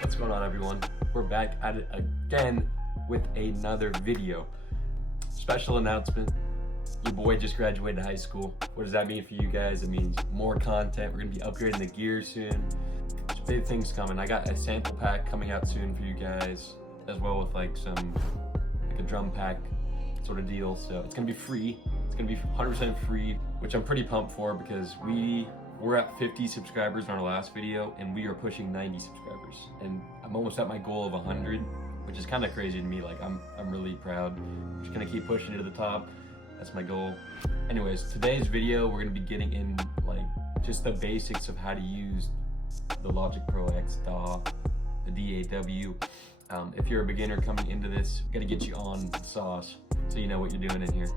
What's going on, everyone? We're back at it again with another video. Special announcement. Your boy just graduated high school. What does that mean for you guys? It means more content. We're gonna be upgrading the gear soon. There's big things coming. I got a sample pack coming out soon for you guys, as well with like a drum pack sort of deal. So it's gonna be free. It's gonna be 100% free, which I'm pretty pumped for because we're at 50 subscribers in our last video and we are pushing 90 subscribers. And I'm almost at my goal of 100, which is kind of crazy to me. Like I'm really proud. I'm just gonna keep pushing it to the top. That's my goal. Anyways, today's video, we're gonna be getting in like just the basics of how to use the Logic Pro X DAW, the DAW. If you're a beginner coming into this, gotta get you on the sauce so you know what you're doing in here.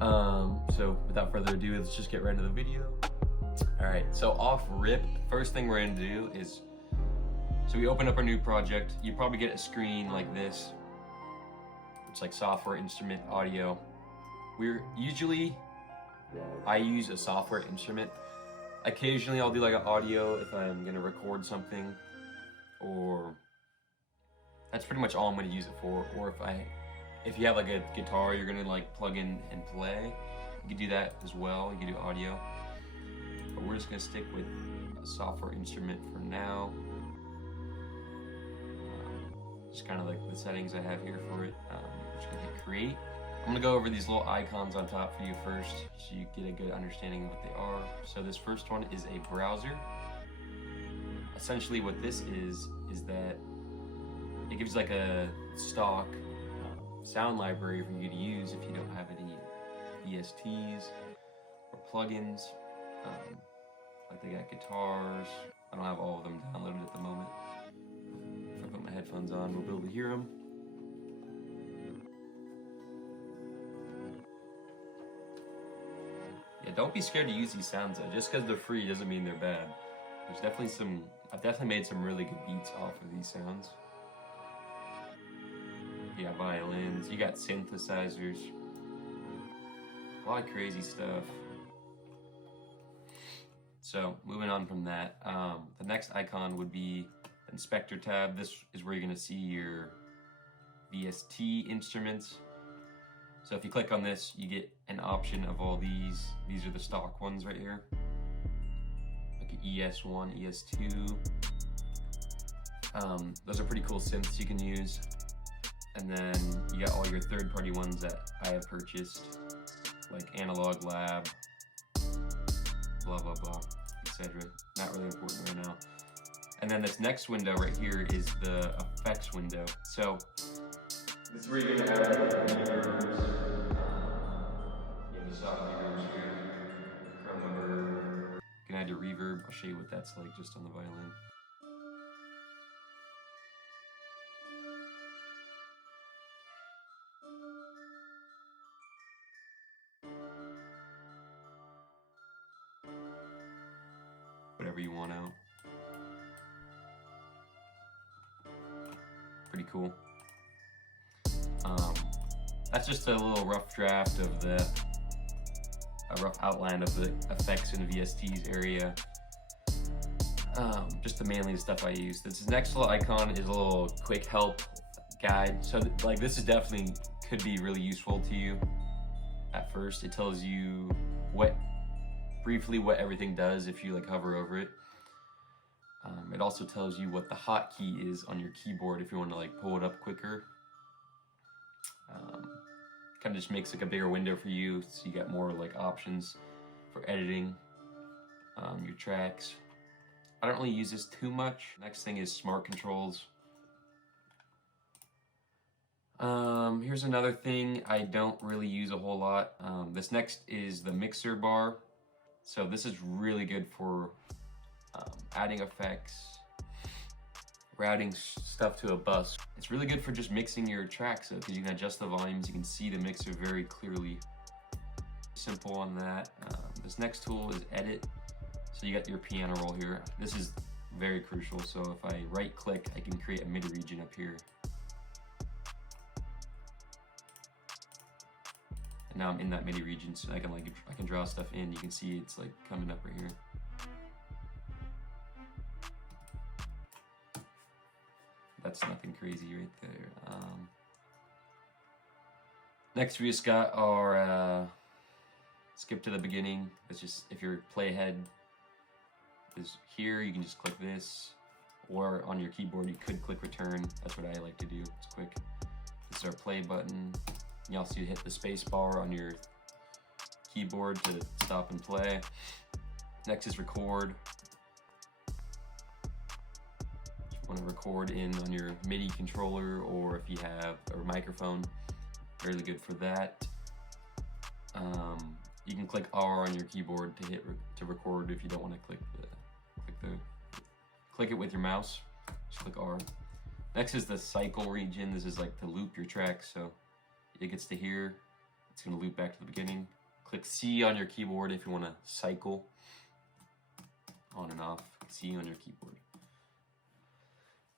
So without further ado, let's just get right into the video. All right, so off rip, first thing we're gonna do is, so we open up our new project. You probably get a screen like this. It's like software instrument audio. I use a software instrument. Occasionally I'll do like an audio if I'm gonna record something, or that's pretty much all I'm gonna use it for. Or if you have like a guitar you're gonna like plug in and play, you can do that as well. You can do audio. But we're just gonna stick with a software instrument for now. Just kind of like the settings I have here for it. I'm just gonna hit create. I'm gonna go over these little icons on top for you first, so you get a good understanding of what they are. So this first one is a browser. Essentially what this is that it gives like a stock sound library for you to use if you don't have any VSTs or plugins. Like they got guitars. I don't have all of them downloaded at the moment. If I put my headphones on, we'll be able to hear them. Yeah, don't be scared to use these sounds though. Just because they're free doesn't mean they're bad. There's definitely I've definitely made some really good beats off of these sounds. You got violins, you got synthesizers, a lot of crazy stuff. So moving on from that, the next icon would be the inspector tab. This is where you're gonna see your VST instruments. So if you click on this, you get an option of all these. These are the stock ones right here. Like an ES1, ES2. Those are pretty cool synths you can use. And then you got all your third-party ones that I have purchased, like Analog Lab, blah, blah, blah, etc. Not really important right now. And then this next window right here is the effects window. So this is where you're gonna have reverbs. You have the stock reverbs here, chroma reverb. You can add your reverb. I'll show you what that's like just on the violin. Whatever you want out. Pretty cool. That's just a little rough draft of a rough outline of the effects in VST's area. Just mainly the stuff I use. This next little icon is a little quick help guide. So like this is definitely could be really useful to you at first. It tells you briefly what everything does if you like hover over it. It also tells you what the hotkey is on your keyboard if you want to like pull it up quicker. Kind of just makes like a bigger window for you, so you got more like options for editing your tracks. I don't really use this too much. Next thing is smart controls. Here's another thing I don't really use a whole lot. This next is the mixer bar. So this is really good for adding effects, routing stuff to a bus. It's really good for just mixing your tracks because you can adjust the volumes. You can see the mixer very clearly. Simple on that. This next tool is edit. So you got your piano roll here. This is very crucial. So if I right click, I can create a MIDI region up here. And now I'm in that MIDI region, so I can draw stuff in. You can see it's like coming up right here. that's nothing crazy right there. Next we just got our skip to the beginning. It's just, if your playhead is here, you can just click this, or on your keyboard you could click return. That's what I like to do. It's quick. This is our play button. You also hit the space bar on your keyboard to stop and play. Next is record. If you want to record in on your MIDI controller, or if you have a microphone, really good for that. You can click R on your keyboard to hit to record if you don't want to click it with your mouse. Just click R. Next is the cycle region. This is like to loop your track, so it gets to here. It's gonna loop back to the beginning. Click C on your keyboard if you want to cycle on and off. C on your keyboard.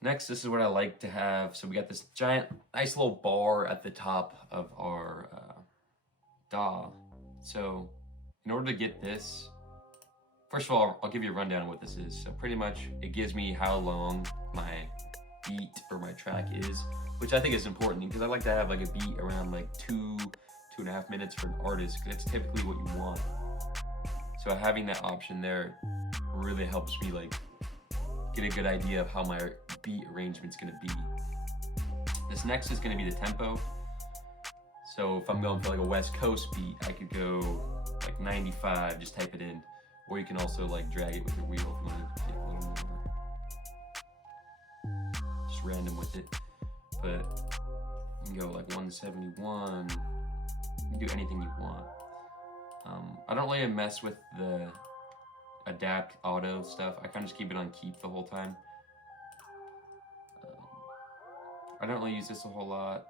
Next, this is what I like to have. So we got this giant, nice little bar at the top of our DAW. So in order to get this, first of all, I'll give you a rundown of what this is. So pretty much it gives me how long my beat or my track is, which I think is important because I like to have like a beat around like 2.5 minutes for an artist, because that's typically what you want. So having that option there really helps me like get a good idea of how my beat arrangement's gonna be. This next is gonna be the tempo. So if I'm going for like a West Coast beat, I could go like 95, just type it in. Or you can also like drag it with your wheel if you want to get a little more just random with it. But you can go like 171. You can do anything you want. I don't really mess with the adapt auto stuff. I kind of just keep it on keep the whole time. I don't really use this a whole lot.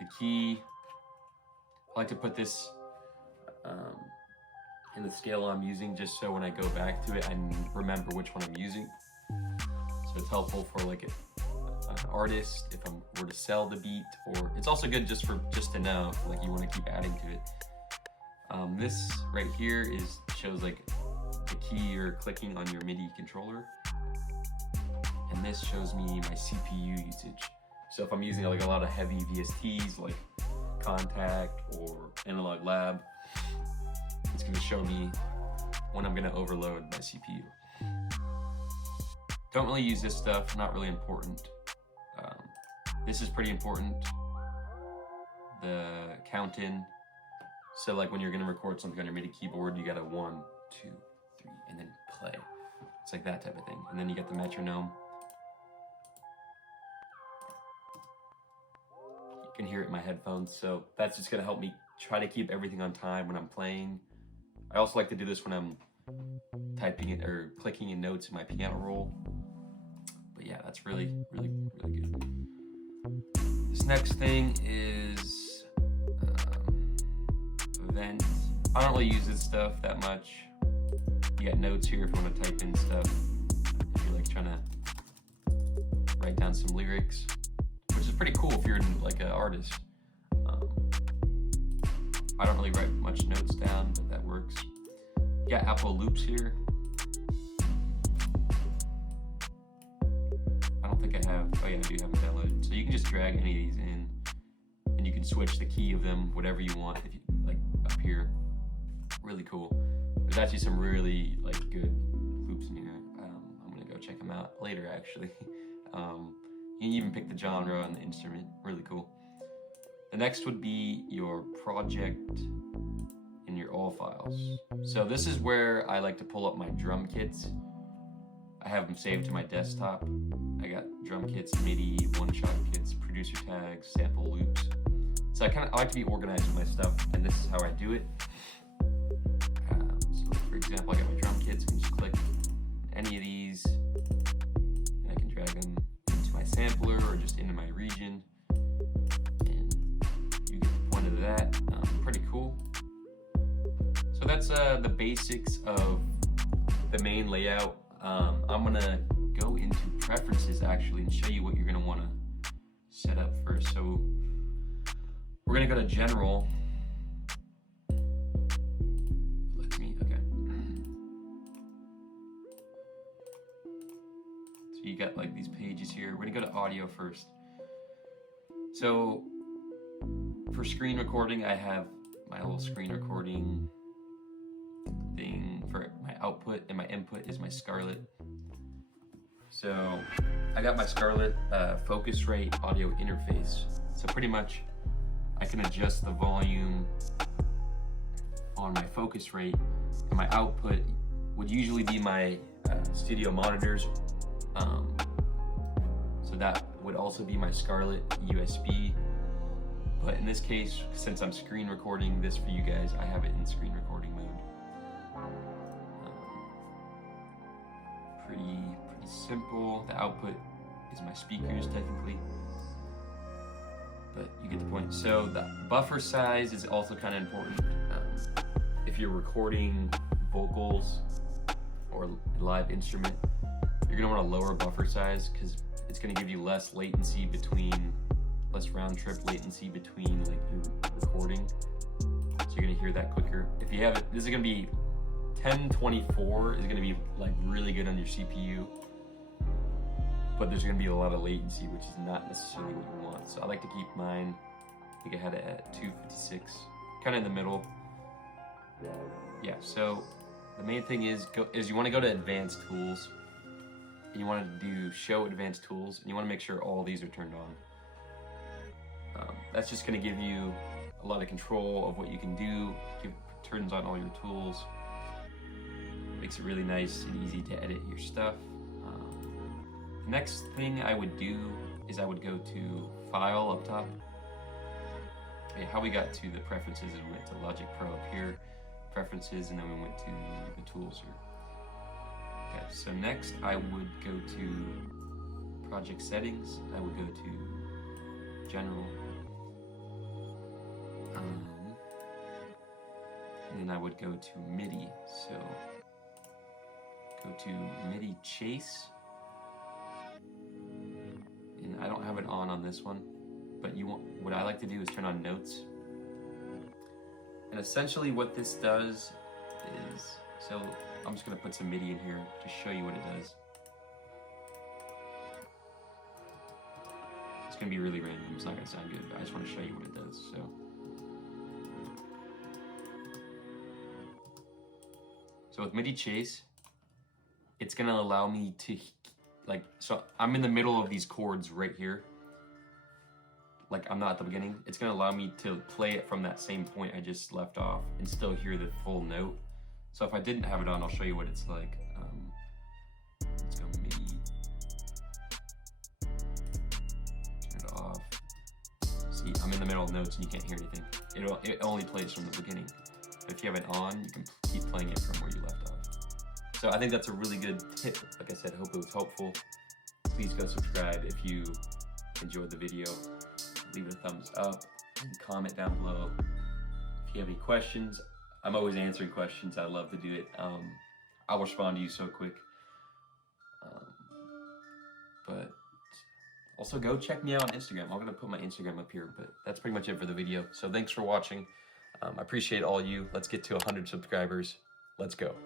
The key, I like to put this in the scale I'm using, just so when I go back to it, I remember which one I'm using. So it's helpful for like an artist if I were to sell the beat, or it's also good just to know if like you want to keep adding to it. This right here shows like the key you're clicking on your MIDI controller, and this shows me my CPU usage. So if I'm using like a lot of heavy VSTs like Contact or Analog Lab, it's going to show me when I'm going to overload my CPU. Don't really use this stuff, not really important. This is pretty important, the count in. So like when you're going to record something on your MIDI keyboard, you got a 1, 2, 3, and then play. It's like that type of thing. And then you get the metronome. You can hear it in my headphones, so that's just going to help me try to keep everything on time when I'm playing. I also like to do this when I'm typing it or clicking in notes in my piano roll. But yeah, that's really, really, really good. This next thing is event. I don't really use this stuff that much. You got notes here if you want to type in stuff. If you're like trying to write down some lyrics, which is pretty cool if you're like an artist. I don't really write much notes down, but that works. You got Apple loops here. I don't think I have, oh yeah, I do have them downloaded. So you can just drag any of these in, and you can switch the key of them, whatever you want, if you like up here. Really cool. There's actually some really like good loops in here. I'm gonna go check them out later actually. You can even pick the genre and the instrument, really cool. The next would be your project in your all files. So this is where I like to pull up my drum kits. I have them saved to my desktop. I got drum kits, MIDI, one-shot kits, producer tags, sample loops. So I like to be organized with my stuff, and this is how I do it. So for example, I got my drum kits. I can just click any of these, and I can drag them into my sampler or just into my region. That pretty cool. So that's the basics of the main layout. I'm gonna go into preferences actually and show you what you're gonna want to set up first. So we're gonna go to general. Okay. So you got like these pages here. We're gonna go to audio first. So for screen recording, I have my little screen recording thing for my output, and my input is my Scarlett. So I got my Scarlett Focusrite audio interface. So pretty much I can adjust the volume on my Focusrite, and my output would usually be my studio monitors. So that would also be my Scarlett USB. But in this case, since I'm screen recording this for you guys, I have it in screen recording mode. Pretty simple. The output is my speakers technically, but you get the point. So the buffer size is also kind of important. If you're recording vocals or a live instrument, you're gonna want a lower buffer size because it's gonna give you less latency between, less round trip latency between like your recording. So you're gonna hear that quicker. If you have it, this is gonna be 1024 is gonna be like really good on your CPU, but there's gonna be a lot of latency, which is not necessarily what you want. So I like to keep mine, I think I had it at 256, kind of in the middle. Yeah, so the main thing is you wanna go to advanced tools, and you wanna do show advanced tools, and you wanna make sure all these are turned on. That's just gonna give you a lot of control of what you can do, turns on all your tools, makes it really nice and easy to edit your stuff. The next thing I would do is I would go to File up top. Okay, how we got to the preferences is we went to Logic Pro up here, Preferences, and then we went to the tools here. Okay, so next I would go to Project Settings, I would go to General, and then I would go to MIDI. So go to MIDI Chase, and I don't have it on this one, but what I like to do is turn on notes. And essentially what this does is, so I'm just gonna put some MIDI in here to show you what it does. It's gonna be really random, it's not gonna sound good, but I just wanna show you what it does. So with MIDI Chase, it's gonna allow me to, so I'm in the middle of these chords right here. Like I'm not at the beginning. It's gonna allow me to play it from that same point I just left off and still hear the full note. So if I didn't have it on, I'll show you what it's like. Let's go MIDI. Turn it off. See, I'm in the middle of notes and you can't hear anything. It only plays from the beginning. But if you have it on, you can keep playing it from where you left off. So I think that's a really good tip. Like I said, I hope it was helpful. Please go subscribe if you enjoyed the video. Leave it a thumbs up and comment down below. If you have any questions, I'm always answering questions. I love to do it. I'll respond to you so quick. But also go check me out on Instagram. I'm gonna put my Instagram up here, but that's pretty much it for the video. So thanks for watching. I appreciate all you. Let's get to 100 subscribers. Let's go.